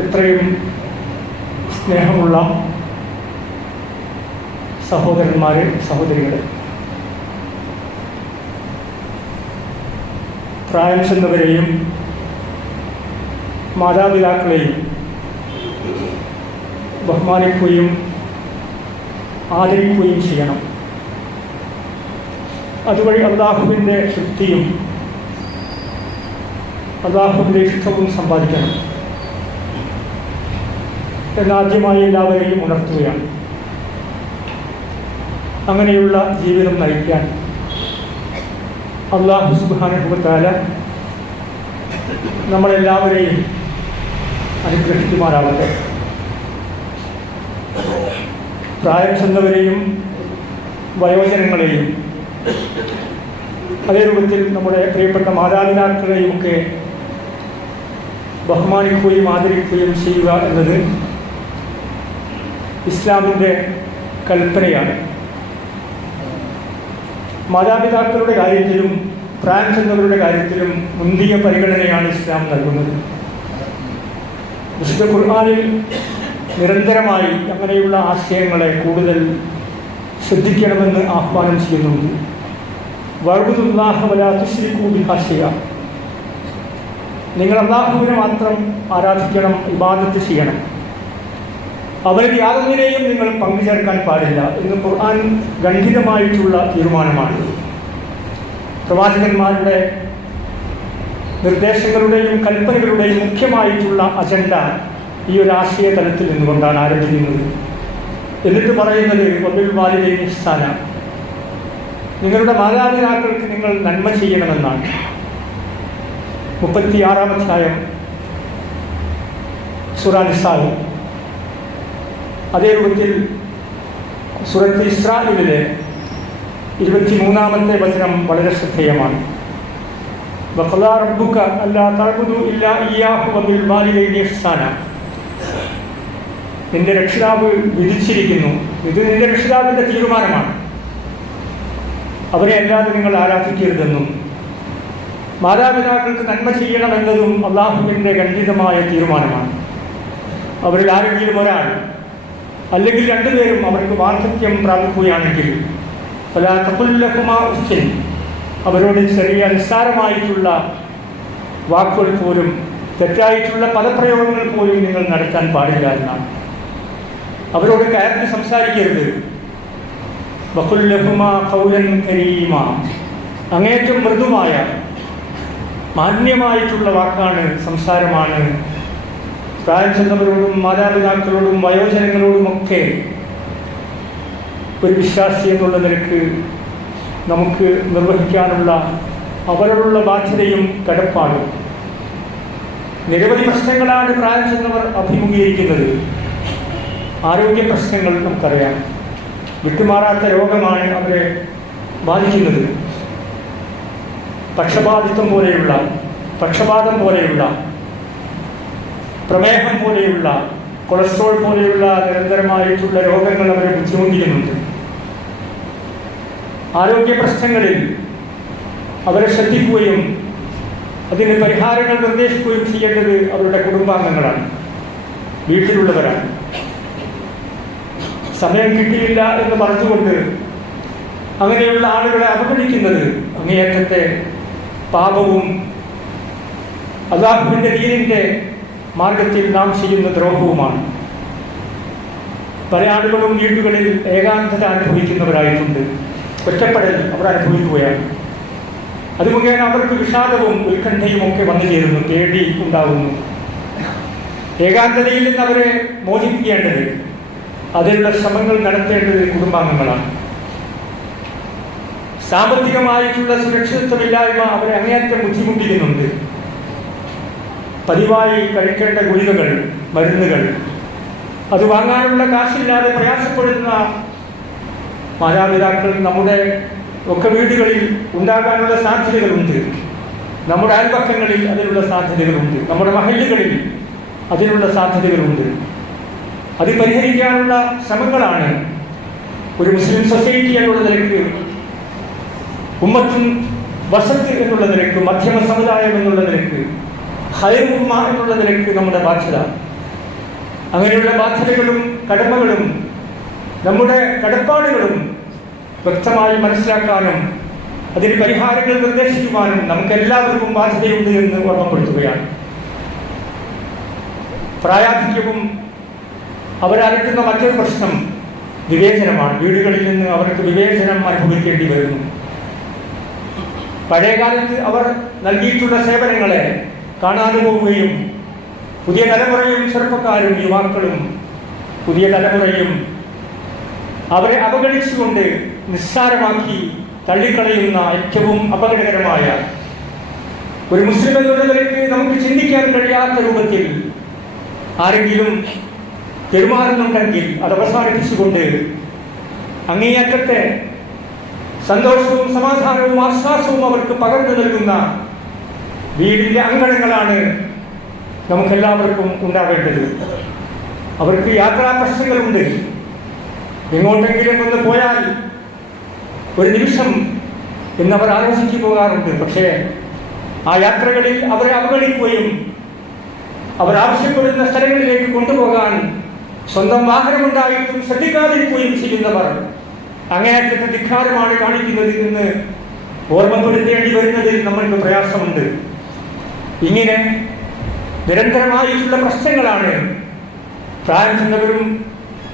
എത്രയും സ്നേഹമുള്ള സഹോദരന്മാരെ സഹോദരികളെ. പ്രായം ചെന്നവരെയും മാതാപിതാക്കളെയും ബഹുമാനിക്കുകയും ആദരിക്കുകയും ചെയ്യണം. അതുവഴി അള്ളാഹുവിന്റെ ശുദ്ധിയും അള്ളാഹുവിന്റെ ഇഷ്ടവും സമ്പാദിക്കണം. എന്നാദ്യമായി എല്ലാവരെയും ഉണർത്തുകയാണ്. അങ്ങനെയുള്ള ജീവിതം നയിക്കാൻ അള്ളാഹു സുബാനുഭവത്താല നമ്മളെല്ലാവരെയും അനുഗ്രഹിക്കുമാറാവട്ടെ. പ്രായം ചെന്നവരെയും വയോജനങ്ങളെയും അതേ രൂപത്തിൽ നമ്മുടെ പ്രിയപ്പെട്ട മാതാപിതാക്കളെയും ഒക്കെ ബഹുമാനിക്കുകയും ആദരിക്കുകയും ചെയ്യുക എന്നത് ഇസ്ലാമിന്റെ കൽപ്പനയാണ്. മാതാപിതാക്കളുടെ കാര്യത്തിലും ചെന്നവരുടെ കാര്യത്തിലും മുന്തിയ പരിഗണനയാണ് ഇസ്ലാം നൽകുന്നത്. വിശുദ്ധ ഖുർആാനിൽ നിരന്തരമായി അങ്ങനെയുള്ള ആശയങ്ങളെ കൂടുതൽ ശ്രദ്ധിക്കണമെന്ന് ആഹ്വാനം ചെയ്യുന്നുണ്ട്. വഴുതുല്ലാഹവലാതുശ്രീകൂബിഹാശിക നിങ്ങൾ അള്ളാഹുവിനെ മാത്രം ആരാധിക്കണം ഇബാദത്ത് ചെയ്യണം. അവരിൽ യാതൊന്നിനെയും നിങ്ങൾ പങ്കുചേർക്കാൻ പാടില്ല എന്ന് ഖുർആൻ ഗംഭീരമായിട്ടുള്ള തീരുമാനമാണ്. പ്രവാചകന്മാരുടെ നിർദ്ദേശങ്ങളുടെയും കൽപ്പനകളുടെയും മുഖ്യമായിട്ടുള്ള അജണ്ട ഈ ഒരു ആശയ തലത്തിൽ നിന്നുകൊണ്ടാണ് ആരംഭിക്കുന്നത്. എന്നിട്ട് പറയുന്നത് വാലിദൈൻ ഇഹ്സാന. നിങ്ങളുടെ മാതാപിതാക്കൾക്ക് നിങ്ങൾ നന്മ ചെയ്യണമെന്നാണ്. മുപ്പത്തിയാറാം അധ്യായം സുറാനിസാവ് അതേ രൂപത്തിൽ സുറത്ത് ഇസ്രാലിലെ ഇരുപത്തി മൂന്നാമത്തെ വചനം വളരെ ശ്രദ്ധേയമാണ്. റബ്ബുക ഇല്ലാ നിന്റെ രക്ഷിതാവ് വിധിച്ചിരിക്കുന്നു. ഇത് നിന്റെ രക്ഷിതാവിന്റെ തീരുമാനമാണ്. അവരെ അല്ലാതെ നിങ്ങൾ ആരാധിക്കരുതെന്നും മാതാപിതാക്കൾക്ക് നന്മ ചെയ്യണമെന്നതും അള്ളാഹുവിന്റെ ഖണ്ഡിതമായ തീരുമാനമാണ്. അവരിൽ ആരെങ്കിലും ഒരാൾ അല്ലെങ്കിൽ രണ്ടുപേരും അവർക്ക് വാർദ്ധക്യം പ്രാപിക്കുകയാണെങ്കിൽ പല കപുല്ലഹുമാ ഉസ്റ്റിൻ അവരോട് ചെറിയ നിസ്സാരമായിട്ടുള്ള വാക്കുകൾ പോലും തെറ്റായിട്ടുള്ള പദപ്രയോഗങ്ങൾ പോലും നിങ്ങൾ നടത്താൻ പാടില്ല എന്നാണ്. അവരോട് കയർന്ന് സംസാരിക്കരുത്. ബഹുല്ലഹുമ കൗലൻ കരീമ. അങ്ങേറ്റം മൃദുമായ മാന്യമായിട്ടുള്ള വാക്കാണ് സംസാരമാണ് പ്രായം മാതാപിതാക്കളോടും മാതാപിതാക്കളോടും വയോജനങ്ങളോടുമൊക്കെ ഒരു വിശ്വാസി എന്നുള്ള നിരക്ക് നമുക്ക് നിർവഹിക്കാനുള്ള അവരോടുള്ള ബാധ്യതയും കടപ്പാടും നിരവധി പ്രശ്നങ്ങളാണ് പ്രായം ചെന്നവർ അഭിമുഖീകരിക്കുന്നത്. ആരോഗ്യ പ്രശ്നങ്ങൾ നമുക്കറിയാം. വിട്ടുമാറാത്ത രോഗമാണ് അവരെ ബാധിക്കുന്നത്. പക്ഷപാതിത്വം പോലെയുള്ള പക്ഷപാതം പോലെയുള്ള പ്രമേഹം പോലെയുള്ള കൊളസ്ട്രോൾ പോലെയുള്ള നിരന്തരമായിട്ടുള്ള രോഗങ്ങൾ അവരെ ബുദ്ധിമുട്ടിക്കുന്നുണ്ട്. ആരോഗ്യ പ്രശ്നങ്ങളിൽ അവരെ ശ്രദ്ധിക്കുകയും അതിന് പരിഹാരങ്ങൾ നിർദ്ദേശിക്കുകയും ചെയ്യേണ്ടത് അവരുടെ കുടുംബാംഗങ്ങളാണ്. വീട്ടിലുള്ളവരാണ്. സമയം കിട്ടിയില്ല എന്ന് പറഞ്ഞുകൊണ്ട് അങ്ങനെയുള്ള ആളുകളെ അവഗണിക്കുന്നത് അങ്ങേയറ്റത്തെ പാപവും അള്ളാഹുവിന്റെ ദീനിന്റെ മാർഗത്തിൽ നാം ചെയ്യുന്ന ദ്രോഹവുമാണ്. പല ആളുകളും വീടുകളിൽ ഏകാന്തത അനുഭവിക്കുന്നവരായിട്ടുണ്ട്. ഒറ്റപ്പെടൽ അവർ അനുഭവിക്കുകയാണ്. അത് മുഖേന അവർക്ക് വിഷാദവും ഉത്കണ്ഠയും ഒക്കെ വന്നു ചേരുന്നു പേടി ഉണ്ടാകുന്നു ഏകാന്തതയിൽ നിന്ന് അവരെ മോചിപ്പിക്കേണ്ടത് അതിനുള്ള ശ്രമങ്ങൾ നടത്തേണ്ടത് കുടുംബാംഗങ്ങളാണ്. സാമ്പത്തികമായിട്ടുള്ള സുരക്ഷിതത്വമില്ലായ്മ അവരെ അങ്ങേയറ്റം ബുദ്ധിമുട്ടിക്കുന്നുണ്ട്. പതിവായി കഴിക്കേണ്ട ഗുളികകൾ മരുന്നുകൾ. അത് വാങ്ങാനുള്ള കാശില്ലാതെ പ്രയാസപ്പെടുന്ന മാതാപിതാക്കൾ നമ്മുടെ ഒക്കെ വീടുകളിൽ ഉണ്ടാകാനുള്ള സാധ്യതകളുണ്ട്. നമ്മുടെ അയൽപക്കങ്ങളിൽ അതിനുള്ള സാധ്യതകളുണ്ട്. നമ്മുടെ മഹല്ലുകളിൽ അതിനുള്ള സാധ്യതകളുണ്ട്. അത് പരിഹരിക്കാനുള്ള ശ്രമങ്ങളാണ് ഒരു മുസ്ലിം സൊസൈറ്റി എന്നുള്ള നിലയ്ക്ക് ഉമ്മത്തും വസത്ത് എന്നുള്ള നിലയ്ക്ക് മധ്യമ സമുദായം എന്നുള്ള നിലയ്ക്ക് എന്നുള്ള നിലയ്ക്ക് നമ്മുടെ ബാധ്യത. അങ്ങനെയുള്ള ബാധ്യതകളും കടമകളും നമ്മുടെ കടപ്പാടുകളും വ്യക്തമായി മനസ്സിലാക്കാനും അതിന് പരിഹാരങ്ങൾ നിർദ്ദേശിക്കുവാനും നമുക്ക് എല്ലാവർക്കും ബാധ്യതയുണ്ട് എന്ന് ഓർമ്മപ്പെടുത്തുകയാണ്. പ്രായാധിക്യവും അവരറിയുന്ന മറ്റൊരു പ്രശ്നം വിവേചനമാണ്. വീടുകളിൽ നിന്ന് അവർക്ക് വിവേചനം അനുഭവിക്കേണ്ടി വരുന്നു. പഴയകാലത്ത് അവർ നൽകിയിട്ടുള്ള സേവനങ്ങളെ കാണാതെ പോവുകയും പുതിയ തലമുറയും ചെറുപ്പക്കാരും യുവാക്കളും പുതിയ തലമുറയും അവരെ അവഗണിച്ചുകൊണ്ട് നിസ്സാരമാക്കി തള്ളിക്കളയുന്ന ഏറ്റവും അപകടകരമായ ഒരു മുസ്ലിം എന്നുള്ള നിലയ്ക്ക് നമുക്ക് ചിന്തിക്കാൻ കഴിയാത്ത രൂപത്തിൽ ആരെങ്കിലും പെരുമാറുന്നുണ്ടെങ്കിൽ അത് അവസാനിപ്പിച്ചുകൊണ്ട് അങ്ങേയറ്റത്തെ സന്തോഷവും സമാധാനവും ആശ്വാസവും അവർക്ക് പകർന്നു നൽകുന്ന വീടിന്റെ അങ്കണങ്ങളാണ് നമുക്കെല്ലാവർക്കും ഉണ്ടാവേണ്ടത് അവർക്ക് യാത്രാ പ്രശ്നങ്ങളുണ്ട് എങ്ങോട്ടെങ്കിലും ഒന്ന് പോയാൽ ഒരു നിമിഷം എന്നവർ ആലോചിച്ചു പോകാറുണ്ട്. പക്ഷേ ആ യാത്രകളിൽ അവരെ അവഗണിക്കുകയും അവർ ആവശ്യപ്പെടുന്ന സ്ഥലങ്ങളിലേക്ക് കൊണ്ടുപോകാൻ സ്വന്തം വാഹനമുണ്ടായിട്ടും ശ്രദ്ധിക്കാതിരിക്കുകയും ചെയ്യുന്നവർ അങ്ങേയറ്റത്തെ ധിക്കാരമാണ് കാണിക്കുന്നത് എന്ന് ഓർമ്മപ്പെടുത്തേണ്ടി വരുന്നതിൽ നമ്മൾക്ക് പ്രയാസമുണ്ട്. ഇങ്ങനെ നിരന്തരമായിട്ടുള്ള പ്രശ്നങ്ങളാണ്. പ്രായം ചെന്നവരും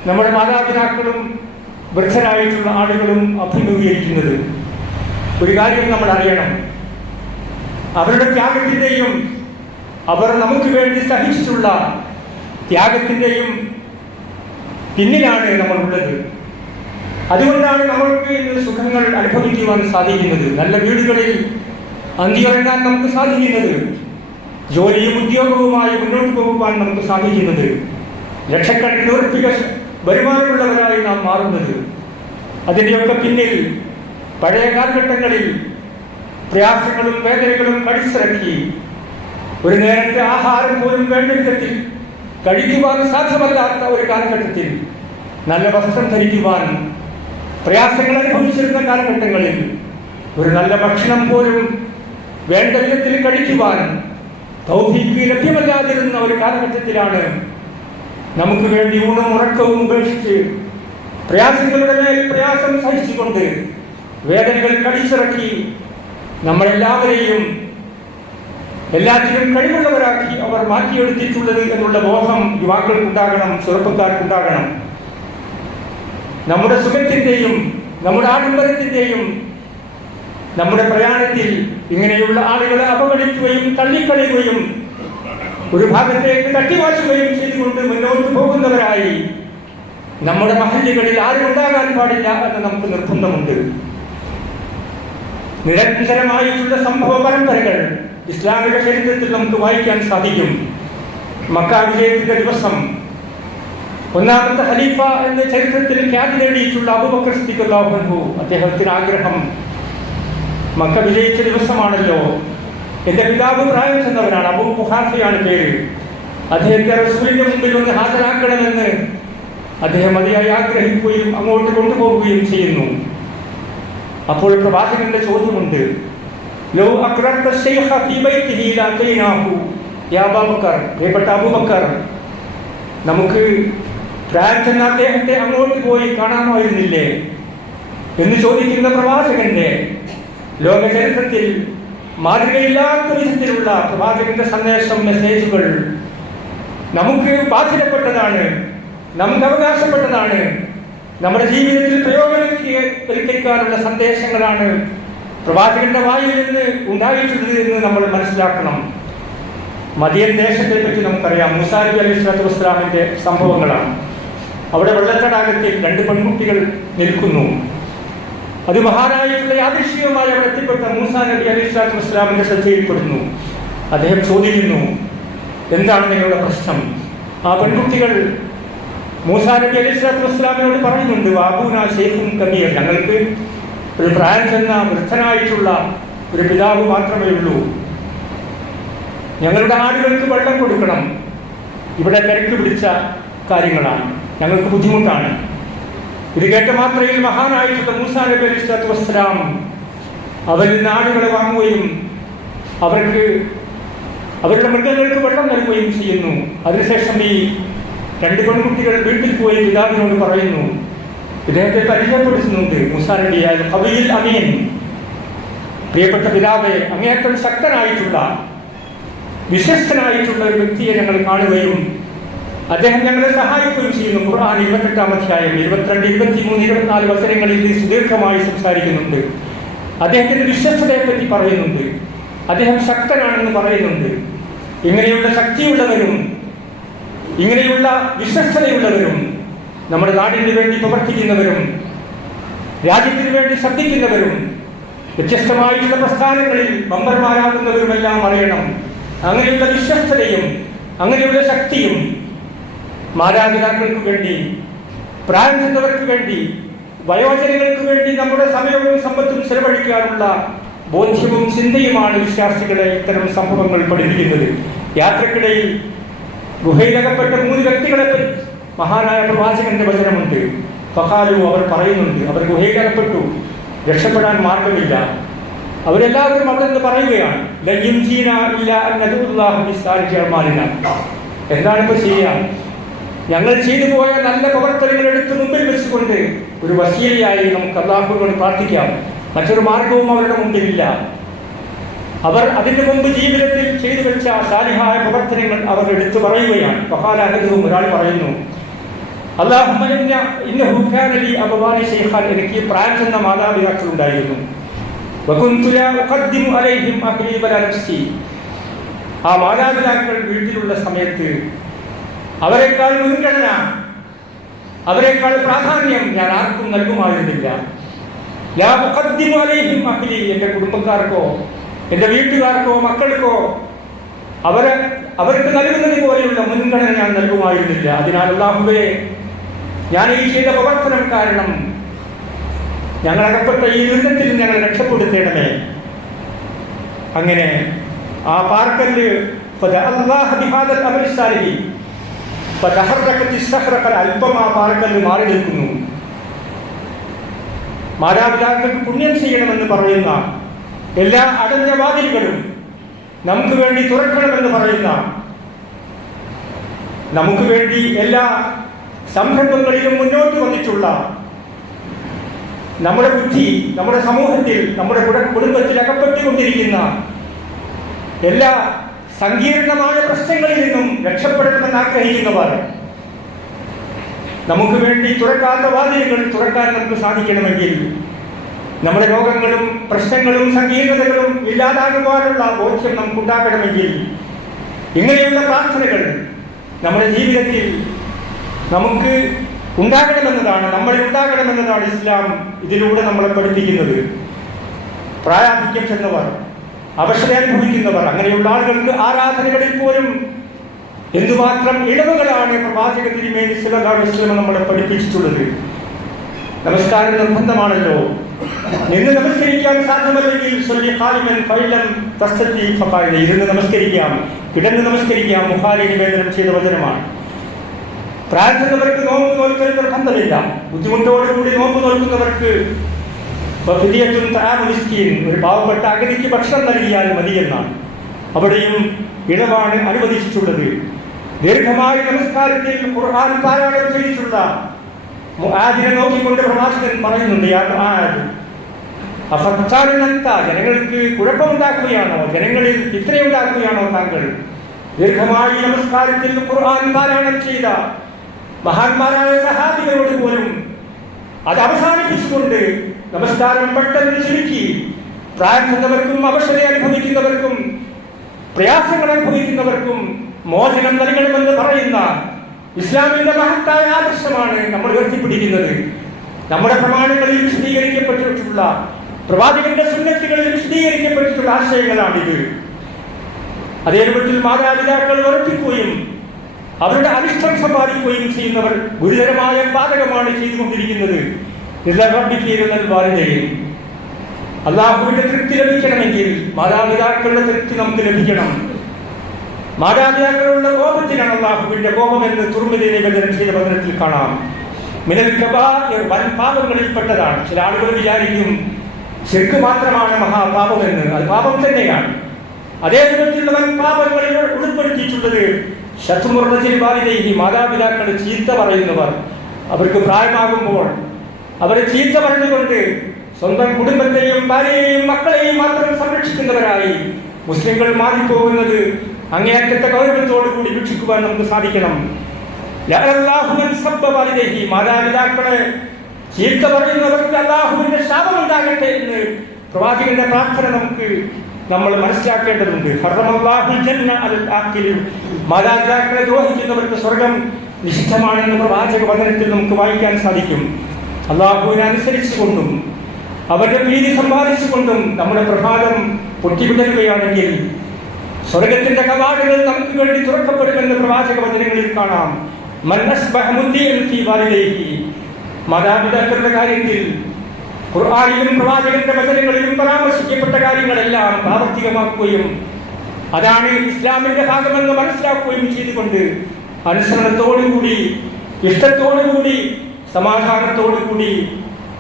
നമ്മുടെ മാതാപിതാക്കളും വൃദ്ധരായിട്ടുള്ള ആളുകളും അഭിമുഖീകരിക്കുന്നത്. ഒരു കാര്യം നമ്മൾ അറിയണം. അവരുടെ ത്യാഗത്തിന്റെയും അവർ നമുക്ക് വേണ്ടി സഹിച്ചിട്ടുള്ള ത്യാഗത്തിന്റെയും പിന്നിലാണ് നമ്മൾ ഉള്ളത് അതുകൊണ്ടാണ് നമ്മൾക്ക് ഇന്ന് സുഖങ്ങൾ അനുഭവിക്കുവാൻ സാധിക്കുന്നത്. നല്ല വീടുകളിൽ അന്തിയുറങ്ങാൻ നമുക്ക് സാധിക്കുന്നത്. ജോലിയും ഉദ്യോഗവുമായി മുന്നോട്ട് പോകുവാൻ നമുക്ക് സാധിക്കുന്നത് ലക്ഷക്കണക്കിന് ഉറപ്പിക വരുമാനമുള്ളവരായി നാം മാറുന്നത്. അതിന്റെയൊക്കെ പിന്നിൽ പഴയ കാലഘട്ടങ്ങളിൽ പ്രയാസങ്ങളും വേദനകളും കടിച്ചിറക്കി ഒരു നേരത്തെ ആഹാരം പോലും വേണ്ട വിധത്തിൽ കഴിക്കുവാൻ സാധ്യമല്ലാത്ത ഒരു കാലഘട്ടത്തിൽ നല്ല വസ്ത്രം ധരിക്കുവാൻ പ്രയാസങ്ങൾ അനുഭവിച്ചിരുന്ന കാലഘട്ടങ്ങളിൽ ഒരു നല്ല ഭക്ഷണം പോലും വേണ്ട വിധത്തിൽ കഴിക്കുവാൻ തൗഫീക്ക് ലഭ്യമല്ലാതിരുന്ന ഒരു കാലഘട്ടത്തിലാണ് നമുക്ക് വേണ്ടി ഊണും ഉറക്കവും ഉപേക്ഷിച്ച് പ്രയാസങ്ങളുടെ മേൽ പ്രയാസം സഹിച്ചുകൊണ്ട് വേദനകൾ കടിച്ചിറക്കി നമ്മളെല്ലാവരെയും എല്ലാത്തിനും കഴിവുള്ളവരാക്കി അവർ മാറ്റിയെടുത്തിട്ടുള്ളത് എന്നുള്ള ബോധം യുവാക്കൾക്കുണ്ടാകണം ചെറുപ്പക്കാർക്കുണ്ടാകണം. നമ്മുടെ സുഖത്തിന്റെയും നമ്മുടെ ആഡംബരത്തിന്റെയും നമ്മുടെ പ്രയാണത്തിൽ ഇങ്ങനെയുള്ള ആളുകളെ അപകടിക്കുകയും തള്ളിക്കളയുകയും ഒരു ഭാഗത്തേക്ക് തട്ടിമാറ്റുകയും ചെയ്തുകൊണ്ട് മുന്നോട്ട് പോകുന്നവരായി നമ്മുടെ മഹല്ലുകളിൽ ആരും ഉണ്ടാകാൻ പാടില്ല എന്ന് നമുക്ക് നിർബന്ധമുണ്ട്. നിരന്തരമായിട്ടുള്ള സംഭവ പരമ്പരകൾ ഇസ്ലാമിക ചരിത്രത്തിൽ നമുക്ക് വായിക്കാൻ സാധിക്കും. മക്ക ദിവസം ഒന്നാമത്തെ ഖലീഫ എന്ന ചരിത്രത്തിൽ ഖ്യാതി നേടിയിട്ടുള്ള സിദ്ദിഖുല്ലാഹു അദ്ദേഹത്തിന് ആഗ്രഹം മക്ക വിജയിച്ച ദിവസമാണല്ലോ. എന്റെ പിതാവ് പ്രായം ചെന്നവരാണ് അബു മുഹാഫിയാണ് പേര്. അദ്ദേഹത്തെ റസൂലിന്റെ മുമ്പിൽ ഒന്ന് ഹാജരാക്കണമെന്ന് അദ്ദേഹം അതിയായി ആഗ്രഹിക്കുകയും അങ്ങോട്ട് കൊണ്ടുപോവുകയും ചെയ്യുന്നു. അപ്പോൾ പ്രവാചകന്റെ ചോദ്യമുണ്ട്. ലോ പ്രിയപ്പെട്ട അബൂബക്കർ നമുക്ക് പ്രാർത്ഥന അദ്ദേഹത്തെ അങ്ങോട്ട് പോയി കാണാമായിരുന്നില്ലേ? എന്ന് ചോദിക്കുന്ന പ്രവാചകന്റെ ലോക ചരിത്രത്തിൽ മാതൃകയില്ലാത്ത വിധത്തിലുള്ള പ്രവാചകന്റെ സന്ദേശം മെസ്സേജുകൾ നമുക്ക് ബാധ്യതപ്പെട്ടതാണ് നമുക്ക് അവകാശപ്പെട്ടതാണ് നമ്മുടെ ജീവിതത്തിൽ പ്രയോജനവൽക്കരിക്കാനുള്ള സന്ദേശങ്ങളാണ് പ്രവാചകന്റെ വായിൽ നിന്ന് ഉണ്ടായിട്ടുള്ളത് എന്ന് നമ്മൾ മനസ്സിലാക്കണം. മദിയൻ ദേശത്തെ പറ്റി നമുക്കറിയാം. മുസാരി അലി സ്വലാത്തു വസ്സലാമിന്റെ സംഭവങ്ങളാണ്. അവിടെ വെള്ളത്തടാകത്തിൽ രണ്ട് പെൺകുട്ടികൾ നിൽക്കുന്നു. അത് മഹാനായിട്ടുള്ള യാദൃശ്യവുമായി അവിടെ എത്തിപ്പെട്ട മൂസാ നബി അലി ഇസ്ലാത്തു വസ്സലാമിന്റെ ശ്രദ്ധയിൽപ്പെടുന്നു. അദ്ദേഹം ചോദിക്കുന്നു എന്താണ് നിങ്ങളുടെ പ്രശ്നം? ആ പെൺകുട്ടികൾ മൂസാ നബി അലി ഇസ്ലാത്തു പറയുന്നുണ്ട് ബാബുന ഷെയ്ഖും കബീർ. ഞങ്ങൾക്ക് ഒരു പ്രായം ചെന്ന വൃദ്ധനായിട്ടുള്ള ഒരു പിതാവ് മാത്രമേ ഉള്ളൂ. ഞങ്ങളുടെ ആടുകൾക്ക് വെള്ളം കൊടുക്കണം. ഇവിടെ തിരക്ക് പിടിച്ച കാര്യങ്ങളാണ്. ഞങ്ങൾക്ക് ബുദ്ധിമുട്ടാണ്. ഇത് കേട്ട മാത്രയിൽ മഹാനായിട്ടുള്ള മൂസാ നബി അലി സ്വലാത്തു വസ്സലാം അവരിൽ നാടുകളെ വാങ്ങുകയും അവർക്ക് അവരുടെ മൃഗങ്ങൾക്ക് വെള്ളം നൽകുകയും ചെയ്യുന്നു. അതിനുശേഷം ഈ രണ്ട് പെൺകുട്ടികൾ വീട്ടിൽ പോയി പിതാവിനോട് പറയുന്നു ഇദ്ദേഹത്തെ പരിചയപ്പെടുത്തുന്നുണ്ട് മുസാനബിയാൽ കവിയിൽ അമീൻ. പ്രിയപ്പെട്ട പിതാവെ അങ്ങേയറ്റം ശക്തനായിട്ടുള്ള വിശ്വസ്തനായിട്ടുള്ള ഒരു വ്യക്തിയെ ഞങ്ങൾ കാണുകയും അദ്ദേഹം ഞങ്ങളെ സഹായിക്കുകയും ചെയ്യുന്നു. ഖുർആൻ ഇരുപത്തെട്ടാം അധ്യായം ഇരുപത്തിരണ്ട് ഇരുപത്തി മൂന്ന് ഇരുപത്തിനാല് അവസരങ്ങളിൽ സുദീർഘമായി സംസാരിക്കുന്നുണ്ട്. അദ്ദേഹത്തിന്റെ വിശ്വസ്തതയെ പറ്റി പറയുന്നുണ്ട്. അദ്ദേഹം ശക്തനാണെന്ന് പറയുന്നുണ്ട്. ഇങ്ങനെയുള്ള ശക്തിയുള്ളവരും ഇങ്ങനെയുള്ള വിശ്വസ്തതയുള്ളവരും നമ്മുടെ നാടിന് വേണ്ടി പ്രവർത്തിക്കുന്നവരും രാജ്യത്തിന് വേണ്ടി ശ്രദ്ധിക്കുന്നവരും വ്യത്യസ്തമായിട്ടുള്ള പ്രസ്ഥാനങ്ങളിൽ മെമ്പർമാരാകുന്നവരുമെല്ലാം അറിയണം. അങ്ങനെയുള്ള വിശ്വസ്തതയും അങ്ങനെയുള്ള ശക്തിയും മാതാപിതാക്കൾക്ക് വേണ്ടി പ്രായം ചെന്നവർക്ക് വേണ്ടി വയോജനങ്ങൾക്ക് വേണ്ടി നമ്മുടെ സമയവും സമ്പത്തും ചെലവഴിക്കാനുള്ള ബോധ്യവും ചിന്തയുമാണ് വിശ്വാസികളെ ഇത്തരം സംഭവങ്ങൾ പഠിപ്പിക്കുന്നത്. യാത്രക്കിടയിൽ ഗുഹയിലകപ്പെട്ട മൂന്ന് വ്യക്തികളെ മഹാനായ പ്രവാചകന്റെ വചനമുണ്ട്. ഫഹാലു അവർ പറയുന്നുണ്ട് അവർ ഗുഹയിലകപ്പെട്ടു രക്ഷപ്പെടാൻ മാർഗമില്ല. അവരെല്ലാവരും അവിടെ നിന്ന് പറയുകയാണ് എന്താണിപ്പോ ചെയ്യാം ഞങ്ങൾ ചെയ്തു പോയ നല്ല പ്രവർത്തനങ്ങൾ എടുത്ത് മുമ്പിൽ വെച്ചുകൊണ്ട് ഒരു വസീലിയായി നമുക്ക് അള്ളാഹുവിനോട് പ്രാർത്ഥിക്കാം. മറ്റൊരു മാർഗവും അവരുടെ മുമ്പിലില്ല. അവർ അതിന്റെ മുമ്പ് ജീവിതത്തിൽ ചെയ്തു വെച്ച സാലിഹായ പ്രവർത്തനങ്ങൾ അവർ എടുത്തു പറയുകയാണ്. ഫഹാലാഹദവും ഒരാൾ പറയുന്നു. ശൈഖാൻ എനിക്ക് പ്രായം ചെന്ന മാതാപിതാക്കൾ ഉണ്ടായിരുന്നു ആ മാതാപിതാക്കൾ വീട്ടിലുള്ള സമയത്ത് അവരെക്കാൾ മുൻഗണന അവരെക്കാൾ പ്രാധാന്യം ഞാൻ ആർക്കും നൽകുമായിരുന്നില്ല. അഹ്ലി എന്റെ കുടുംബക്കാർക്കോ എന്റെ വീട്ടുകാർക്കോ മക്കൾക്കോ അവരെ അവർക്ക് നൽകുന്നത് പോലെയുള്ള മുൻഗണന ഞാൻ നൽകുമായിരുന്നില്ല. അതിനാൽ അള്ളാഹുവേ ഞാൻ ഈ ചെയ്ത പ്രവർത്തനം കാരണം ഞങ്ങൾ അകപ്പെട്ട ഈ ദുരിതത്തിൽ ഞങ്ങൾ രക്ഷപ്പെടുത്തേണമേ. അങ്ങനെ ആ പാർക്കൽ അള്ളാഹ് ബിഹാദൽ അമൽ സാലിഹി ഫതഹറക്കത്തി സഹ്റഖൽ അല്പം ആ പാറക്കല്ല് മാറി നിൽക്കുന്നു മാതാപിതാക്കൾക്ക് പുണ്യം ചെയ്യണമെന്ന് പറയുന്ന എല്ലാ അടഞ്ഞ വാതിലുകളും നമുക്ക് വേണ്ടി തുറക്കണമെന്ന് പറയുന്ന നമുക്ക് വേണ്ടി എല്ലാ സംരംഭങ്ങളിലും മുന്നോട്ട് വന്നിട്ടുള്ള നമ്മുടെ ബുദ്ധി നമ്മുടെ സമൂഹത്തിൽ നമ്മുടെ കുടുംബത്തിൽ അകപ്പെട്ടുകൊണ്ടിരിക്കുന്ന എല്ലാ സങ്കീർണമായ പ്രശ്നങ്ങളിൽ നിന്നും രക്ഷപ്പെടണമെന്ന് ആഗ്രഹിക്കുന്നവർ. നമുക്ക് വേണ്ടി തുറക്കാത്ത വാതിലുകൾ തുറക്കാൻ നമുക്ക് സാധിക്കണമെങ്കിൽ നമ്മുടെ രോഗങ്ങളും പ്രശ്നങ്ങളും സങ്കീർണതകളും ഇല്ലാതാകുവാനുള്ള ബോധ്യം നമുക്കുണ്ടാകണമെങ്കിൽ ഇങ്ങനെയുള്ള പ്രാർത്ഥനകൾ നമ്മുടെ ജീവിതത്തിൽ നമുക്ക് ഉണ്ടാകണമെന്നതാണ് നമ്മളെ ഉണ്ടാകണമെന്നതാണ് ഇസ്ലാം ഇതിലൂടെ നമ്മളെ പഠിപ്പിക്കുന്നത്. പ്രായാധിക്യം ചെന്നവർ അവശത അനുഭവിക്കുന്നവർ അങ്ങനെയുള്ള ആളുകൾക്ക് ആരാധനകളിൽ പോലും എന്തുമാത്രം ഇടവുകളാണ് പ്രവാചക തിരുമേനി ഇസ്ലാം നമ്മളെ പഠിപ്പിച്ചിട്ടുള്ളത്? നമസ്കാരം നിർബന്ധമാണല്ലോ. നിന്ന് നമസ്കരിക്കാൻ സാധ്യമല്ലെങ്കിൽ. ഇരുന്ന് നമസ്കരിക്കാം കിടന്ന് നമസ്കരിക്കാം. മുഹാരി നിവേദനം ചെയ്ത വചനമാണ്. പ്രാർത്ഥനവർക്ക് നോമ്പ് നോൽക്കൽ നിർബന്ധമില്ല. ബുദ്ധിമുട്ടോടുകൂടി നോമ്പ് നോൽക്കുന്നവർക്ക് മിസ്കീൻ ഒരു പാവപ്പെട്ട അഗതിക്ക് ഭക്ഷണം നൽകിയാൽ മതിയെന്നാണ് അവിടെയും ഇടപാട് അനുവദിച്ചിട്ടുള്ളത്. ദീർഘമായ നമസ്കാരത്തിൽ ഖുർആൻ പാരായണം ചെയ്തിട്ടുള്ള മുആദിനെ നോക്കിക്കൊണ്ട് പ്രഭാഷകൻ പറയുന്നുണ്ട് യാ മുആദ് അഫത്താരുനന്ത ജനങ്ങൾക്ക് കുഴപ്പമുണ്ടാക്കുകയാണോ? ജനങ്ങളിൽ ചിത്രയുണ്ടാക്കുകയാണോ താങ്കൾ? ദീർഘമായി നമസ്കാരത്തിൽ ഖുർആൻ പാരായണം ചെയ്ത മഹാന്മാരായ സഹാബികളോട് പോലും അത് അവസാനിപ്പിച്ചുകൊണ്ട് നമസ്കാരം പെട്ടെന്ന് ചുരുക്കി. പ്രാർത്ഥിക്കുന്നവർക്കും അവശത അനുഭവിക്കുന്നവർക്കും പ്രയാസങ്ങൾ അനുഭവിക്കുന്നവർക്കും മോചനം നൽകണമെന്ന് പറയുന്ന ഇസ്ലാമിന്റെ മഹത്തായ ആദർശമാണ് നമ്മൾ ഉയർത്തിപ്പിടിക്കുന്നത്. നമ്മുടെ പ്രമാണങ്ങളിൽ വിശദീകരിക്കപ്പെട്ടിട്ടുള്ള പ്രവാചകന്റെ സുന്നത്തുകളിൽ വിശദീകരിക്കപ്പെട്ടിട്ടുള്ള ആശയങ്ങളാണിത്. അതേ രൂപത്തിൽ മാതാപിതാക്കൾ ഉറപ്പിക്കുകയും അവരുടെ അനിഷ്ടം സമ്പാദിക്കുകയും ചെയ്യുന്നവർ ഗുരുതരമായ പാതകമാണ് ചെയ്തുകൊണ്ടിരിക്കുന്നത്. വാലിനെയും അള്ളാഹുവിന്റെ തൃപ്തി ലഭിക്കണമെങ്കിൽ മാതാപിതാക്കളുടെ തൃപ്തി നമുക്ക് ലഭിക്കണം. മാതാപിതാക്കളുടെ കോപത്തിനാണ് അള്ളാഹുവിന്റെ കോപമെന്ന് തുറമുതി നിവേദനം ചെയ്ത കാണാം. മിനൽ ചില ആളുകൾ വിചാരിക്കും ശരിക്ക് മാത്രമാണ് മഹാപാപമെന്ന്. അത് പാപം തന്നെയാണ്. അതേ വിധത്തിലുള്ള വൻ പാപങ്ങളിൽ ഉൾപ്പെടുത്തിയിട്ടുള്ളത് ശത്രുമുറച്ചിൽ ബാലിതൈഹി മാതാപിതാക്കളെ ചീത്ത പറയുന്നവർ. അവർക്ക് പ്രായമാകുമ്പോൾ അവരെ ചീത്ത പറഞ്ഞുകൊണ്ട് സ്വന്തം കുടുംബത്തെയും ഭാര്യയെയും മക്കളെയും മാത്രം സംരക്ഷിക്കുന്നവരായി മുസ്ലിങ്ങൾ മാറിപ്പോകുന്നത് അങ്ങേയറ്റത്തെ ഗൗരവത്തോടു കൂടി വീക്ഷിക്കുവാൻ നമുക്ക് സാധിക്കണം മാതാപിതാക്കളെ ചീത്ത പറയുന്നവർക്ക് അള്ളാഹുവിന്റെ ശാപം ഉണ്ടാകട്ടെ എന്ന് പ്രവാചകന്റെ പ്രാർത്ഥന നമുക്ക് നമ്മൾ മനസ്സിലാക്കേണ്ടതുണ്ട്. മാതാപിതാക്കളെ ദ്രോഹിക്കുന്നവർക്ക് സ്വർഗം നിഷിദ്ധമാണെന്ന് പ്രവാചക വചനത്തിൽ നമുക്ക് വായിക്കാൻ സാധിക്കും അള്ളാഹുവിനെ കൊണ്ടും അവരുടെ പ്രീതി സമ്പാദിച്ചുകൊണ്ടും നമ്മുടെ പ്രഭാതം പൊട്ടിവിടരുകയാണെങ്കിൽ സ്വർഗത്തിന്റെ കവാടുകൾ നമുക്ക് വേണ്ടി തുറക്കപ്പെടുമെന്ന് പ്രവാചക വചനങ്ങളിൽ കാണാം മന്നസ് വാലിദൈഹി. മാതാപിതാക്കളുടെ കാര്യത്തിൽ ഖുർആാനിലും പ്രവാചകന്റെ വചനങ്ങളിലും പരാമർശിക്കപ്പെട്ട കാര്യങ്ങളെല്ലാം പ്രാവർത്തികമാക്കുകയും അതാണ് ഇസ്ലാമിന്റെ ഭാഗമെന്ന് മനസ്സിലാക്കുകയും ചെയ്തുകൊണ്ട് അനുസരണത്തോടുകൂടി ഇഷ്ടത്തോടുകൂടി സമാധാനത്തോടുകൂടി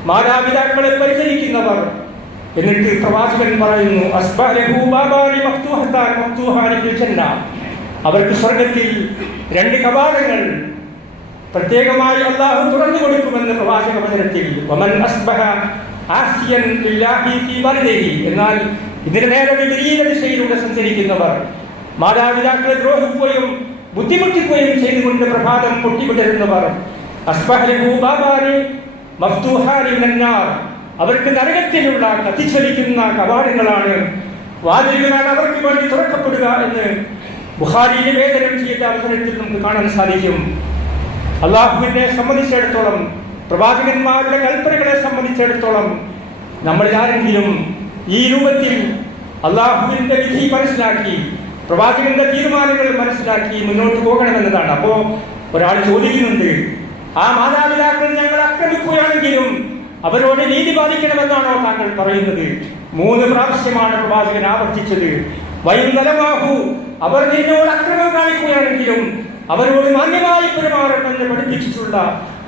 മാതാപിതാക്കളെ പരിചരിക്കുന്നവർ. എന്നിട്ട് പ്രവാചകൻ പറയുന്നു "അസ്ബഹ ലഹു ബാബാനി മഫ്തൂഹത്താൻ മഫ്തൂഹാനി ഫിൽ അവർക്ക് സ്വർഗത്തിൽ രണ്ട് കവാടങ്ങൾ പ്രത്യേകമായി അള്ളാഹു തുറന്നു കൊടുക്കുമെന്ന് പ്രവാചക വചനത്തിൽ എന്നാൽ ഇതിന് നേരെ വിപരീത ദിശയിലൂടെ സഞ്ചരിക്കുന്നവർ മാതാപിതാക്കളെ ദ്രോഹിക്കുകയും ബുദ്ധിമുട്ടിക്കുകയും ചെയ്തുകൊണ്ട് പ്രഭാതം പൊട്ടിവിടരുന്നവർ അവർക്ക് നരകത്തിലുള്ള കത്തിച്ചലിക്കുന്ന കവാടങ്ങളാണ്. വാതിലുകളാണ് അവർക്ക് വേണ്ടി തുറക്കപ്പെടുക എന്ന് ബുഹാരി നിവേദനം ചെയ്ത അവസരത്തിൽ നമുക്ക് കാണാൻ സാധിക്കും. അള്ളാഹുവിനെ സംബന്ധിച്ചിടത്തോളം പ്രവാചകന്മാരുടെ കൽപ്പനകളെ സംബന്ധിച്ചിടത്തോളം നമ്മളിൽ ആരെങ്കിലും ഈ രൂപത്തിൽ അള്ളാഹുവിന്റെ വിധി മനസ്സിലാക്കി പ്രവാചകന്റെ തീരുമാനങ്ങൾ മനസ്സിലാക്കി മുന്നോട്ട് പോകണമെന്നതാണ്. അപ്പോൾ ഒരാൾ ചോദിക്കുന്നുണ്ട് ആ മാതാപിതാക്കൾ ഞങ്ങൾ ആക്രമിക്കുകയാണെങ്കിലും അവരോട് നീതി പാലിക്കണമെന്നാണോ താങ്കൾ പറയുന്നത്? മൂന്ന് പ്രാവശ്യമാണ് പ്രവാചകൻ ആവർത്തിച്ചത്. വൈകുന്നേരമാഹു അവർ നിന്നോട് അക്രമം കാണിക്കുകയാണെങ്കിലും അവരോട് മാന്യമായി പെരുമാറണമെന്ന് പഠിപ്പിച്ചിട്ടുള്ള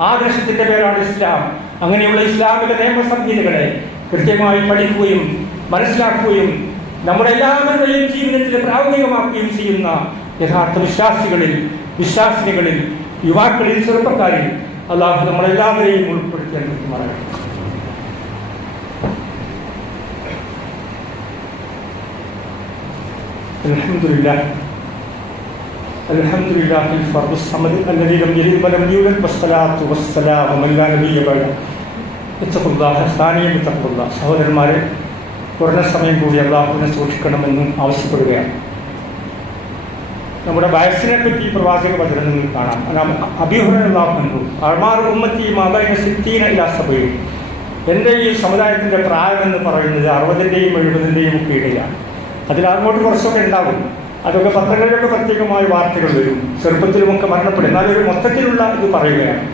ആദർശത്തിന്റെ പേരാണ് ഇസ്ലാം. അങ്ങനെയുള്ള ഇസ്ലാമിക നിയമസംഹിതകളെ കൃത്യമായി പഠിക്കുകയും മനസ്സിലാക്കുകയും നമ്മുടെ എല്ലാവരുടെയും ജീവിതത്തിൽ പ്രാവണികമാക്കുകയും ചെയ്യുന്ന യഥാർത്ഥ വിശ്വാസികളിൽ വിശ്വാസിനികളിൽ യുവാക്കളിൽ ചെറുപ്പക്കാരിൽ അള്ളാഹു നമ്മളെല്ലാവരെയും ഉൾപ്പെടുത്തേണ്ടതുമാണ് الحمد لله الحمد لله الفرد الصمد الذي لم يلد ولم يولد والصلاة والسلام من لا نبي بعده اتقوا الله ثانيا بتقوى الله സഹോദരന്മാരെ കുറഞ്ഞ സമയം കൂടി അള്ളാഹുവിനെ സൂക്ഷിക്കണമെന്നും ആവശ്യപ്പെടുകയാണ് നമ്മുടെ വയസ്സിനെ പറ്റി പ്രവാചക വചനം നിങ്ങൾ കാണാം. അർമാർ ഉമ്മത്തി എന്റെ ഈ സമുദായത്തിന്റെ പ്രായം എന്ന് പറയുന്നത് അറുപതിന്റെയും എഴുപതിന്റെയും ഒക്കെ ഇടയിലാണ് അതിൽ അങ്ങോട്ട് കുറച്ചൊക്കെ ഉണ്ടാവും. അതൊക്കെ പത്രങ്ങളിലൊക്കെ പ്രത്യേകമായ വാർത്തകൾ വരും. ചെറുപ്പത്തിലുമൊക്കെ മരണപ്പെടും. എന്നാലും ഒരു മൊത്തത്തിലുള്ള ഇത് പറയുകയാണ്.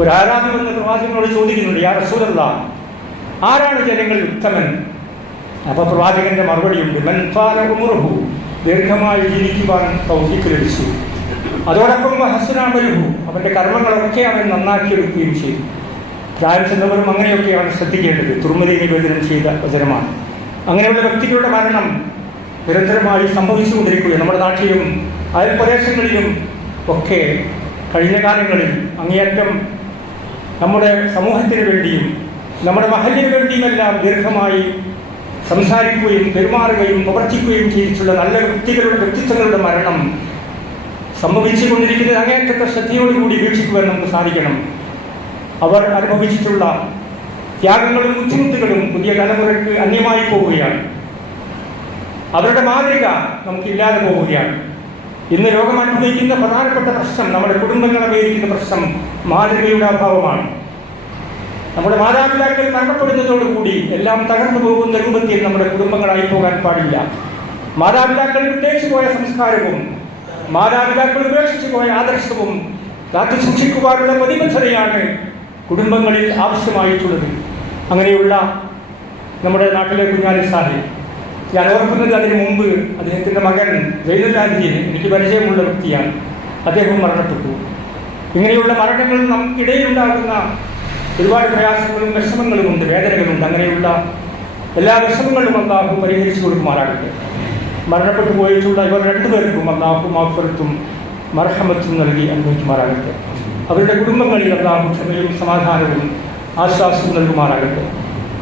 ഒരു ആരാധന എന്ന പ്രവാചകനോട് ചോദിക്കുന്നുണ്ട് യാ റസൂലല്ല ആരാണ് ജനങ്ങളിൽ ഉത്തമൻ? അപ്പൊ പ്രവാചകന്റെ മറുപടിയുണ്ട് മൻഫാല ഉമുറുഹു. ദീർഘമായി ജീവിക്കുവാൻ തൗഫീക്ക് ലഭിച്ചു. അതോടൊപ്പം ഹസനാമലുഹു അവന്റെ കർമ്മങ്ങളൊക്കെ അവൻ നന്നാക്കിയെടുക്കുകയും ചെയ്തു. പ്രായം ചെന്നവരും അങ്ങനെയൊക്കെയാണ് ശ്രദ്ധിക്കേണ്ടത്. തുർമതി നിവേദനം ചെയ്ത വചനമാണ്. അങ്ങനെയുള്ള വ്യക്തികളുടെ മരണം നിരന്തരമായി സംഭവിച്ചുകൊണ്ടിരിക്കുകയാണ്. നമ്മുടെ നാട്ടിലും അയൽപ്രദേശങ്ങളിലും ഒക്കെ കഴിഞ്ഞ കാലങ്ങളിൽ അങ്ങേയറ്റം നമ്മുടെ സമൂഹത്തിന് വേണ്ടിയും നമ്മുടെ മഹലിന് വേണ്ടിയുമെല്ലാം ദീർഘമായി സംസാരിക്കുകയും പെരുമാറുകയും പ്രവർത്തിക്കുകയും ചെയ്തിട്ടുള്ള നല്ല വ്യക്തികളുടെ വ്യക്തിത്വങ്ങളുടെ മരണം സംഭവിച്ചുകൊണ്ടിരിക്കുന്നത് അങ്ങേയറ്റത്തെ ശ്രദ്ധയോടുകൂടി വീക്ഷിക്കുവാൻ നമുക്ക് സാധിക്കണം. അവർ അനുഭവിച്ചിട്ടുള്ള ത്യാഗങ്ങളും ബുദ്ധിമുട്ടുകളും പുതിയ തലമുറയ്ക്ക് അന്യമായി പോവുകയാണ്. അവരുടെ മാതൃക നമുക്കില്ലാതെ പോവുകയാണ്. ഇന്ന് രോഗം അനുഭവിക്കുന്ന പ്രധാനപ്പെട്ട പ്രശ്നം നമ്മുടെ കുടുംബങ്ങളെ വേദിക്കുന്ന പ്രശ്നം മാതൃകയുടെ അഭാവമാണ്. നമ്മുടെ മാതാപിതാക്കൾ മരണപ്പെടുന്നതോടുകൂടി എല്ലാം തകർന്നു പോകുന്ന രൂപത്തിൽ നമ്മുടെ കുടുംബങ്ങളായി പോകാൻ പാടില്ല. മാതാപിതാക്കൾ ഉപേക്ഷിച്ചു പോയ സംസ്കാരവും മാതാപിതാക്കൾ ഉപേക്ഷിച്ചു പോയ ആദർശവും കാത്തു സൂക്ഷിക്കുവാനുള്ള പ്രതിബദ്ധതയാണ് കുടുംബങ്ങളിൽ ആവശ്യമായിട്ടുള്ളത്. അങ്ങനെയുള്ള നമ്മുടെ നാട്ടിലെ കുഞ്ഞാലി സാഹിബ് ഞാൻ ഓർക്കുന്നത് അതിന് മുമ്പ് അദ്ദേഹത്തിന്റെ മകൻ ജയലലാൻജിയെ എനിക്ക് പരിചയമുള്ള വ്യക്തിയാണ്. അദ്ദേഹം മരണപ്പെട്ടു. ഇങ്ങനെയുള്ള മരണങ്ങൾ നമുക്കിടയിലുണ്ടാകുന്ന ഒരുപാട് പ്രയാസങ്ങളും വിഷമങ്ങളുമുണ്ട് വേദനകളുണ്ട് അങ്ങനെയുള്ള എല്ലാ വിഷമങ്ങളും അള്ളാഹു പരിഹരിച്ചു കൊടുക്കുമാറാകട്ടെ. മരണപ്പെട്ടു പോയിട്ടുള്ള ഇവർ രണ്ടുപേർക്കും അള്ളാഹു മാഫറത്തും മർഹമത്തും നൽകി അനുഭവിക്കുമാറാകട്ടെ. അവരുടെ കുടുംബങ്ങളിൽ അള്ളാഹു ക്ഷമയും സമാധാനവും ആശ്വാസവും നൽകുമാറാകട്ടെ.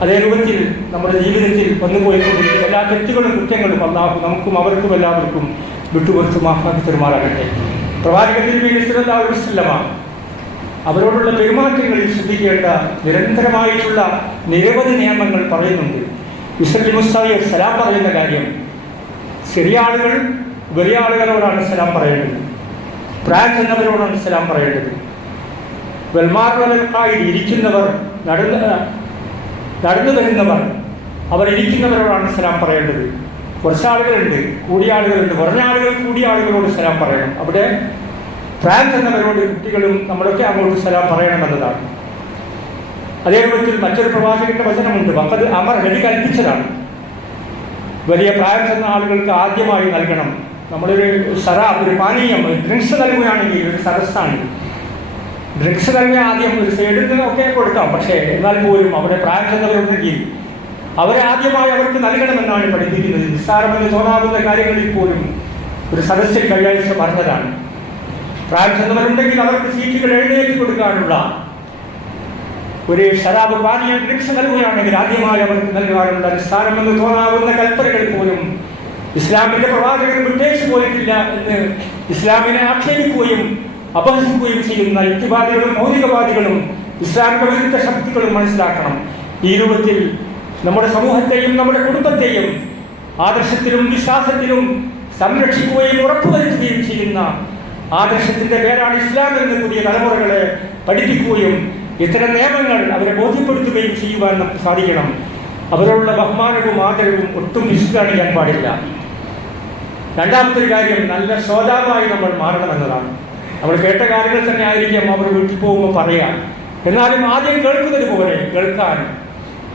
അതേ രൂപത്തിൽ നമ്മുടെ ജീവിതത്തിൽ വന്നുപോയിട്ടുള്ള എല്ലാ തെറ്റുകളും കുറ്റങ്ങളും അള്ളാഹു നമുക്കും അവർക്കും എല്ലാവർക്കും വിട്ടുകൊടുത്ത് മാഫാക്കി തരുമാറാകട്ടെ. പ്രവാചകത്തിൽ വസ്ലമാണ് അവരോടുള്ള പെരുമാറ്റങ്ങളിൽ ശ്രദ്ധിക്കേണ്ട നിരന്തരമായിട്ടുള്ള നിരവധി നിയമങ്ങൾ പറയുന്നുണ്ട്. വിസലി മുസ്താവി സലാം പറയുന്ന കാര്യം ചെറിയ ആളുകൾ വലിയ ആളുകളോടാണ് സലാം പറയേണ്ടത്. പ്രായം ചെന്നവരോടാണ് സലാം പറയേണ്ടത്. വെൽമാറുകൾക്കായി ഇരിക്കുന്നവർ നടന്ന് നടന്നു വരുന്നവർ അവർ ഇരിക്കുന്നവരോടാണ് സലാം പറയേണ്ടത്. കുറച്ചാളുകളുണ്ട് കൂടിയ ആളുകളുണ്ട്. കുറഞ്ഞ ആളുകൾ കൂടിയ ആളുകളോട് സലാം പറയണം. അവിടെ പ്രായം പരിപാടി കുട്ടികളും നമ്മളൊക്കെ അങ്ങോട്ട് സലാം പറയണമെന്നതാണ്. അതേ രൂപത്തിൽ മറ്റൊരു പ്രവാചകന്റെ വചനമുണ്ട്. വക്കത് അമർ ഹരി കൽപ്പിച്ചതാണ്. വലിയ പ്രായം ചെന്ന ആളുകൾക്ക് ആദ്യമായി നൽകണം. നമ്മളൊരു സറാബ് ഒരു പാനീയം ഡ്രിങ്ക്സ് നൽകുകയാണെങ്കിൽ ഒരു സരസ്സാണ് ഡ്രിങ്ക്സ് നൽകിയ ആദ്യം ഒരു സൈഡിൽ നിന്നൊക്കെ കൊടുക്കാം. പക്ഷേ എന്നാൽ പോലും അവിടെ പ്രായം ചെന്നവരുണ്ടെങ്കിൽ അവരെ ആദ്യമായി അവർക്ക് നൽകണമെന്നാണ് പഠിപ്പിക്കുന്നത്. നിസ്സാരമെന്ന് തോന്നാവുന്ന കാര്യങ്ങളിൽ പോലും ഒരു സദസ്സിൽ കഴിയാഴ്ച പറഞ്ഞതാണ് പ്രായം ചെന്നവരുണ്ടെങ്കിൽ അവർക്ക് സീറ്റുകൾ എഴുന്നേറ്റ് കൊടുക്കാനുള്ള ഒരു ശരാബ് പാനീയം ഡ്രിങ്ക്സ് നൽകുകയാണെങ്കിൽ ആദ്യമായി അവർക്ക് നൽകാനുള്ള നിസ്സാരമെന്ന് തോന്നാവുന്ന കൽപ്പനകൾ പോലും ഇസ്ലാമിന്റെ പ്രവാചകർ വിട്ടേച്ചു പോയിട്ടില്ല എന്ന് ഇസ്ലാമിനെ ആക്ഷേപിക്കുകയും അപഹസിക്കുകയും ചെയ്യുന്ന യുക്തിവാദികളും മൗലികവാദികളും ഇസ്ലാമിക വിരുദ്ധ ശക്തികളും മനസ്സിലാക്കണം. ഈ രൂപത്തിൽ നമ്മുടെ സമൂഹത്തെയും നമ്മുടെ കുടുംബത്തെയും ആദർശത്തിലും വിശ്വാസത്തിലും സംരക്ഷിക്കുകയും ഉറപ്പുവരുത്തുകയും ചെയ്യുന്ന ആദർശത്തിന്റെ പേരാണ് ഇസ്ലാം എന്ന് പുതിയ തലമുറകളെ പഠിപ്പിക്കുകയും ഇത്തരം നിയമങ്ങൾ അവരെ ബോധ്യപ്പെടുത്തുകയും ചെയ്യുവാൻ നമുക്ക് സാധിക്കണം. അവരോടുള്ള ബഹുമാനവും ആദരവും ഒട്ടും വിശുദ്ധാണിക്കാൻ പാടില്ല. രണ്ടാമത്തെ ഒരു കാര്യം നല്ല ശ്രോതാവായി നമ്മൾ മാറണമെന്നതാണ് നമ്മൾ കേട്ട കാര്യങ്ങൾ തന്നെ ആയിരിക്കാം അവർ വീട്ടിൽ പോകുമ്പോൾ പറയാം എന്നാലും ആദ്യം കേൾക്കുന്നത് പോലെ കേൾക്കാൻ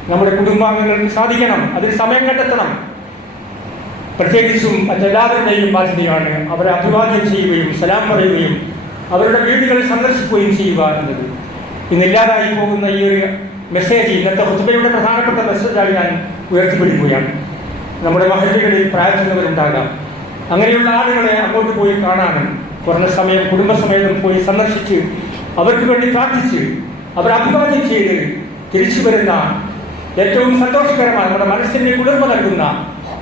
നമ്മുടെ കുടുംബാംഗങ്ങൾക്ക് സാധിക്കണം. അതിന് സമയം കണ്ടെത്തണം. പ്രത്യേകിച്ചും മറ്റെല്ലാവരുടെയും ബാധ്യതയാണ് അവരെ അഭിവാദ്യം ചെയ്യുകയും സലാം പറയുകയും അവരുടെ വീടുകൾ സന്ദർശിക്കുകയും ചെയ്യുക എന്നത്. ഇന്നില്ലാതായി പോകുന്ന ഈ ഒരു മെസ്സേജ് ഇന്നത്തെ ഹുസ്ബയുടെ പ്രധാനപ്പെട്ട മെസ്സേജായി ഞാൻ ഉയർത്തിപ്പിടിക്കുകയാണ്. നമ്മുടെ മഹല്ലുകളിൽ പ്രായത്തിലുള്ളവരുണ്ടാകാം. അങ്ങനെയുള്ള ആളുകളെ അങ്ങോട്ട് പോയി കാണാനും കുറഞ്ഞ സമയം കുടുംബസമേതം പോയി സന്ദർശിച്ച് അവർക്ക് വേണ്ടി പ്രാർത്ഥിച്ച് അവർ അഭിവാദ്യം ചെയ്ത് തിരിച്ചു വരുന്ന ഏറ്റവും സന്തോഷകരമായ നമ്മുടെ മനസ്സിന് കുളിർമ നൽകുന്ന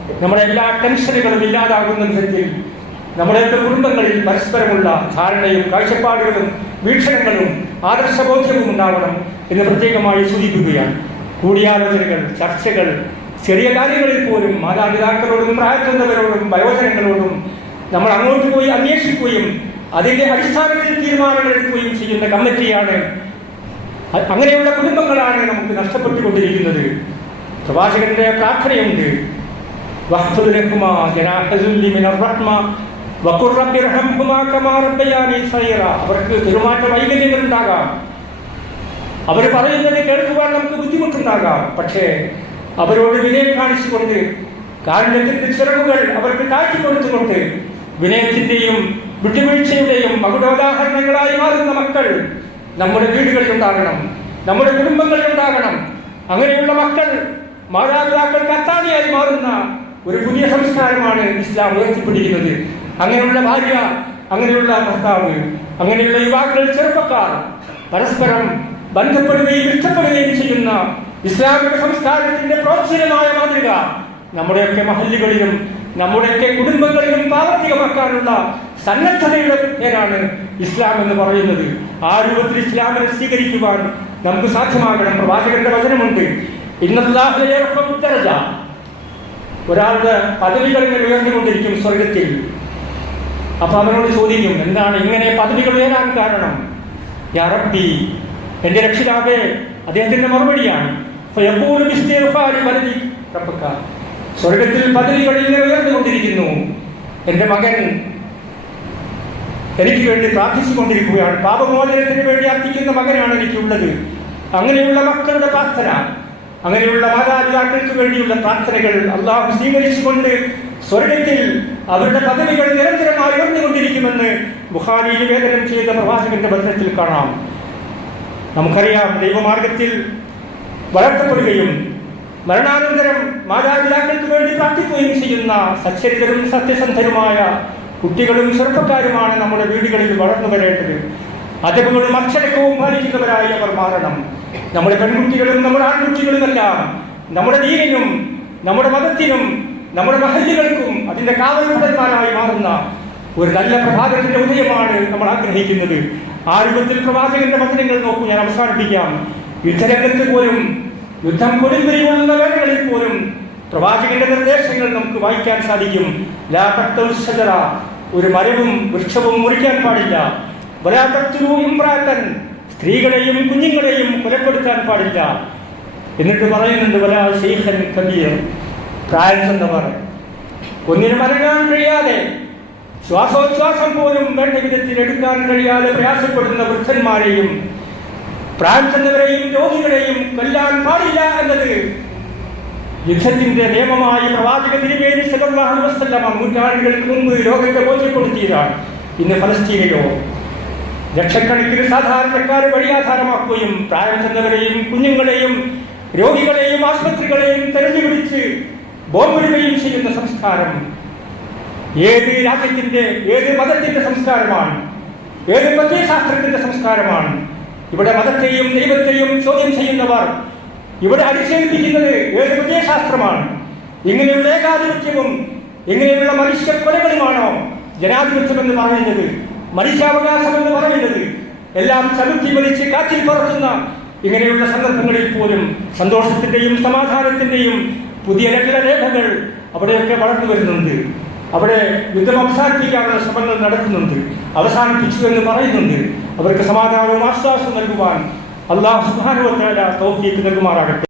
നമ്മുടെ എല്ലാ ടെൻഷനുകളും ഇല്ലാതാകുന്ന വിധത്തിൽ നമ്മുടെയൊക്കെ കുടുംബങ്ങളിൽ പരസ്പരമുള്ള ധാരണയും കാഴ്ചപ്പാടുകളും വീക്ഷണങ്ങളും ആദർശബോധ്യവും ഉണ്ടാവണം എന്ന് പ്രത്യേകമായി സൂചിപ്പിക്കുകയാണ്. കൂടിയാലോചനകൾ ചർച്ചകൾ ചെറിയ കാര്യങ്ങളിൽ പോലും മാതാപിതാക്കളോടും പ്രായത്തുന്നവരോടും വയോജനങ്ങളോടും നമ്മൾ അങ്ങോട്ട് പോയി അന്വേഷിക്കുകയും അതിന്റെ അടിസ്ഥാനത്തിൽ തീരുമാനങ്ങൾ എടുക്കുകയും ചെയ്യുന്ന കമ്മിറ്റിയാണ് അങ്ങനെയുള്ള കുടുംബങ്ങളാണ് നമുക്ക് നഷ്ടപ്പെട്ടുകൊണ്ടിരിക്കുന്നത്. പ്രവാചകന്റെ പ്രാർത്ഥനയുണ്ട്. വഹ്ഫുദ് റഹ്മ ജനാഹുല്ലി മിനർ റഹ്മ വഖുർ റബ്ബി റഹ്മഹുമ കമാ റബ്ബയാനി സഗീറ അവർക്ക് പെരുമാറ്റ വൈകല്യങ്ങൾ ഉണ്ടാകാം അവർ പറയുന്നത് കേൾക്കുവാൻ നമുക്ക് ബുദ്ധിമുട്ടുണ്ടാകാം. പക്ഷേ അവരോട് വിനയം കാണിച്ചുകൊണ്ട് കാരുണ്യത്തിന്റെ ചിറകുകൾ അവർക്ക് താഴ്ത്തി കൊടുത്തുകൊണ്ട് വിനയത്തിന്റെയും വിട്ടുവീഴ്ചയുടെയും മകുടോദാഹരണങ്ങളായി മാറുന്ന മക്കൾ നമ്മുടെ വീടുകളിൽ ഉണ്ടാകണം. നമ്മുടെ കുടുംബങ്ങളിൽ ഉണ്ടാകണം. അങ്ങനെയുള്ള മക്കൾ മാതാപിതാക്കൾക്ക് കത്താനിയായി മാറുന്ന ഒരു പുതിയ സംസ്കാരമാണ് ഇസ്ലാം ഉയർത്തിപ്പിടിക്കുന്നത്. അങ്ങനെയുള്ള ഭാര്യ അങ്ങനെയുള്ള ഭർത്താവ് അങ്ങനെയുള്ള യുവാക്കൾ ചെറുപ്പക്കാർ പരസ്പരം ബന്ധപ്പെടുകയും ഇഷ്ടപ്പെടുകയും ചെയ്യുന്ന ഇസ്ലാമിക സംസ്കാരത്തിന്റെ പ്രോത്സാഹനമായ മാതൃക നമ്മുടെയൊക്കെ മഹല്ലുകളിലും നമ്മുടെയൊക്കെ കുടുംബങ്ങളിലും പ്രാവർത്തികമാക്കാനുള്ള സന്നദ്ധതയുടെ പേരാണ് ഇസ്ലാം എന്ന് പറയുന്നത്. ആ രൂപത്തിൽ ഇസ്ലാമിനെ സ്വീകരിക്കുവാൻ നമുക്ക് സാധ്യമാകണം. പ്രവാചകന്റെ വചനമുണ്ട്. ഇന്നത്തെ ഒരാളുടെ പദവികൾ ഇങ്ങനെ ഉയർന്നുകൊണ്ടിരിക്കും സ്വർഗത്തിൽ. അപ്പൊ അവനോട് ചോദിക്കും എന്താണ് ഇങ്ങനെ പദവികൾ ഉയരാൻ കാരണം? യാ റബ്ബി എന്റെ രക്ഷിതാവേ മറുപടിയാണ്. സ്വർഗത്തിൽ ഇങ്ങനെ ഉയർന്നുകൊണ്ടിരിക്കുന്നു. എന്റെ മകൻ എനിക്ക് വേണ്ടി പ്രാർത്ഥിച്ചുകൊണ്ടിരിക്കുകയാണ്. പാപമോചനത്തിന് വേണ്ടി അർത്ഥിക്കുന്ന മകനാണ് എനിക്കുള്ളത്. അങ്ങനെയുള്ള മക്കളുടെ പ്രാർത്ഥന. അങ്ങനെയുള്ള മാതാപിതാക്കൾക്ക് വേണ്ടിയുള്ള പ്രാർത്ഥനകൾ അള്ളാഹു സ്വീകരിച്ചുകൊണ്ട് സ്വർഗത്തിൽ അവരുടെ പദവികൾ നിരന്തരമായി ഉയർന്നുകൊണ്ടിരിക്കുമെന്ന് ബുഹാരി നിവേദനം ചെയ്ത പ്രവാചകന്റെ ബന്ധത്തിൽ കാണാം. നമുക്കറിയാം ദൈവമാർഗത്തിൽ വളർത്തപ്പെടുകയും മരണാനന്തരം മാതാപിതാക്കൾക്ക് വേണ്ടി പ്രാർത്ഥിക്കുകയും ചെയ്യുന്ന സച്ചരിതരും സത്യസന്ധരുമായ കുട്ടികളും ചെറുപ്പക്കാരുമാണ് നമ്മുടെ വീടുകളിൽ വളർന്നു വരേണ്ടത്. അതവുകളും അക്ഷരക്കവും പാലിക്കുന്നവരായി അവർ മാറണം. നമ്മുടെ പെൺകുട്ടികളും നമ്മുടെ ആൺകുട്ടികളുമെല്ലാം നമ്മുടെ ദീനിനും നമ്മുടെ മതത്തിനും നമ്മുടെ മഹല്ലുകൾക്കും അതിന്റെ കാവൽപുതന്മാരായി മാറുന്ന ഒരു നല്ല പ്രഭാതത്തിന്റെ ഉദയമാണ് നമ്മൾ ആഗ്രഹിക്കുന്നത്. ആ രൂപത്തിൽ പ്രവാചകന്റെ വചനങ്ങൾ നോക്കൂ ഞാൻ അവസാനിപ്പിക്കാം. യുദ്ധരംഗത്ത് പോലും യുദ്ധം കൊടുമ്പിരികൊള്ളുന്ന വേളകളിൽ പോലും പ്രവാചകന്റെ നിർദ്ദേശങ്ങൾ നമുക്ക് വായിക്കാൻ സാധിക്കും. ഒരു മരവും വൃക്ഷവും മുറിക്കാൻ പാടില്ല. ഇംറാത്തൻ സ്ത്രീകളെയും കുഞ്ഞുങ്ങളെയും കൊലപ്പെടുത്താൻ പാടില്ല. എന്നിട്ട് പറയുന്നുണ്ട് വലാ ശൈഖൻ കബീർ. പ്രായം ചെന്നവർ ഒന്നിനും അനങ്ങാൻ കഴിയാതെ ശ്വാസോച്ഛ്വാസം പോലും വേണ്ട വിധത്തിൽ എടുക്കാൻ കഴിയാതെ പ്രയാസപ്പെടുന്ന വൃദ്ധന്മാരെയും പ്രാർത്ഥനവരെയും രോഗികളെയും കൊല്ലാൻ പാടില്ല എന്നത് യുദ്ധത്തിന്റെ നിയമമായി പ്രവാചക തിരുമേനി സല്ലല്ലാഹു അലൈഹി വസല്ലമ നൂറ്റാണ്ടുകൾക്ക് മുമ്പ് ലോകത്തെ ബോധ്യപ്പെടുത്തിയതാണ്. ഇന്ന് ഫലസ്തീനിലോ ലക്ഷക്കണക്കിന് സാധാരണക്കാരെ വഴിയാധാരമാക്കുകയും പ്രായം ചെന്നവരെയും കുഞ്ഞുങ്ങളെയും രോഗികളെയും ആശുപത്രികളെയും തെരഞ്ഞുപിടിച്ച് ബോംബിടുകയും ചെയ്യുന്ന സംസ്കാരം ഏത് രാജ്യത്തിന്റെ ഏത് മതത്തിന്റെ സംസ്കാരമാണ്? ഏത് പ്രത്യയശാസ്ത്രത്തിന്റെ സംസ്കാരമാണ്? ഇവിടെ മതത്തെയും ദൈവത്തെയും ചോദ്യം ചെയ്യുന്നവർ ഇവിടെ അടിച്ചേൽപ്പിക്കുന്നത് ഏത് പ്രത്യയശാസ്ത്രമാണ്? ഇങ്ങനെയുള്ള ഏകാധിപത്യവും ഇങ്ങനെയുള്ള മനുഷ്യ കൊലകളുമാണോ ജനാധിപത്യം എന്ന് പറയുന്നത്? മനുഷ്യാവകാശം എന്ന് പറയുന്നത് എല്ലാം ചവിട്ടി വലിച്ച് കാറ്റിൽ പറത്തുന്ന ഇങ്ങനെയുള്ള സന്ദർഭങ്ങളിൽ പോലും സന്തോഷത്തിന്റെയും സമാധാനത്തിന്റെയും പുതിയ രേഖകൾ അവിടെയൊക്കെ വളർന്നു വരുന്നുണ്ട്. അവിടെ യുദ്ധം അവസാനിപ്പിക്കാനുള്ള ശ്രമങ്ങൾ നടക്കുന്നുണ്ട്. അവസാനിപ്പിച്ചു എന്ന് പറയുന്നുണ്ട്. അവർക്ക് സമാധാനവും ആശ്വാസവും നൽകുവാൻ അള്ളാഹു സുബാനുവത്താല തൗഫീക്ക് നൽകുമാറാകട്ടെ.